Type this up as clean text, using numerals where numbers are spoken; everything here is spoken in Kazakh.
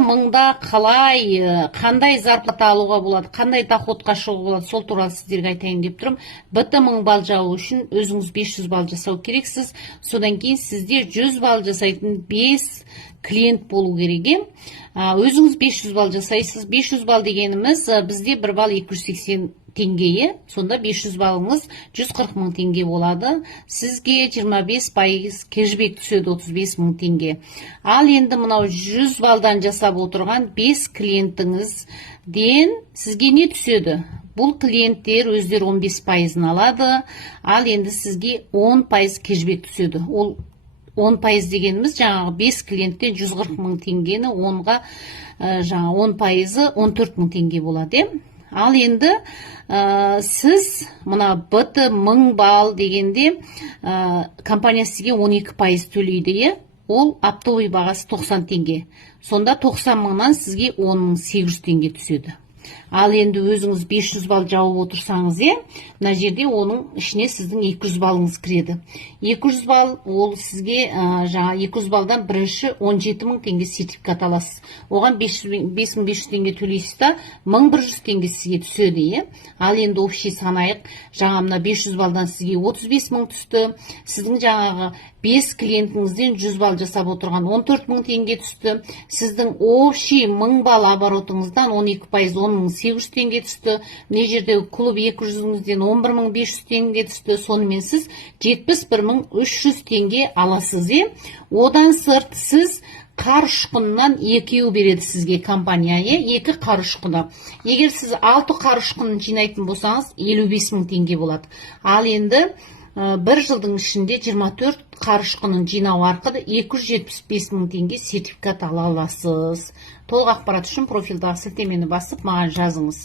мыңда қалай, қандай зарплата алуға болады, қандай доходқа шығуға болады, сол туралы сіздерге айтайын деп тұрмын. БТ 1000 балл жабу үшін өзіңіз 500 балл жасау керексіз. Содан кейін сізде 100 балл жасайтын 5 клиент болу керек. Өзіңіз 500 балл жасайсыз. 500 балл дегеніміз бізде 1 балл 280 теңге. Сонда 500 балыңыз 140 мың теңге болады. Сізге 25% кэшбек түседі 35 мың теңге. Ал енді мынау 100 балдан жасап отырған 5 клиентіңізден сізге не түседі? Бұл клиенттер өздері 15% алады. Ал енді сізге 10% кэшбек түседі. Ол 10% дегеніміз жаңағы 5 клиенттен 140 мың теңгені 10-ға жаңа 10%-ы 14 мың теңге болады. Ал енді сіз мына БТ 1000 балл дегенде компания сізге 12% төлейді. Ол аптовый бағасы 90 теңге. Сонда 90 мыңнан сізге 10.800 теңге түседі. Ал енді өзіңіз 500 балл жауып отырсаңыз, мына жерде оның ішіне сіздің 200 балыңыз кіреді. 200 балл ол сізге жаңа 200 балдан бірінші 17 мың теңге сертификат аласыз. Оған 5500 теңге төлейсіз да 1100 теңге сізге түседі. Ал енді общий санайық, жаңа мына 500 балдан сізге 35 мың түсті. Сіздің жаңағы 5 клиентіңізден 100 балл жасап отырған 14 мың теңге түсті. Сіздің общий 1000 балл оборотыңыздан 12% 10.800 теңге түсті. Мына жерде клуб 200-іңізден 11500 теңге түсті. Сонымен сіз 71300 теңге аласыз. Одан сырт сіз қар ұшқынынан 2 береді сізге компания. 2 қар ұшқыны. Егер сіз 6 қар ұшқынын жинайтын болсаңыз 55 мың теңге болады. Ал енді бір жылдың ішінде 24 қар ұшқынын жинау арқылы 275 мың теңге сертификат ала аласыз. Толық ақпарат үшін профилдағы сілтемені басып маған жазыңыз.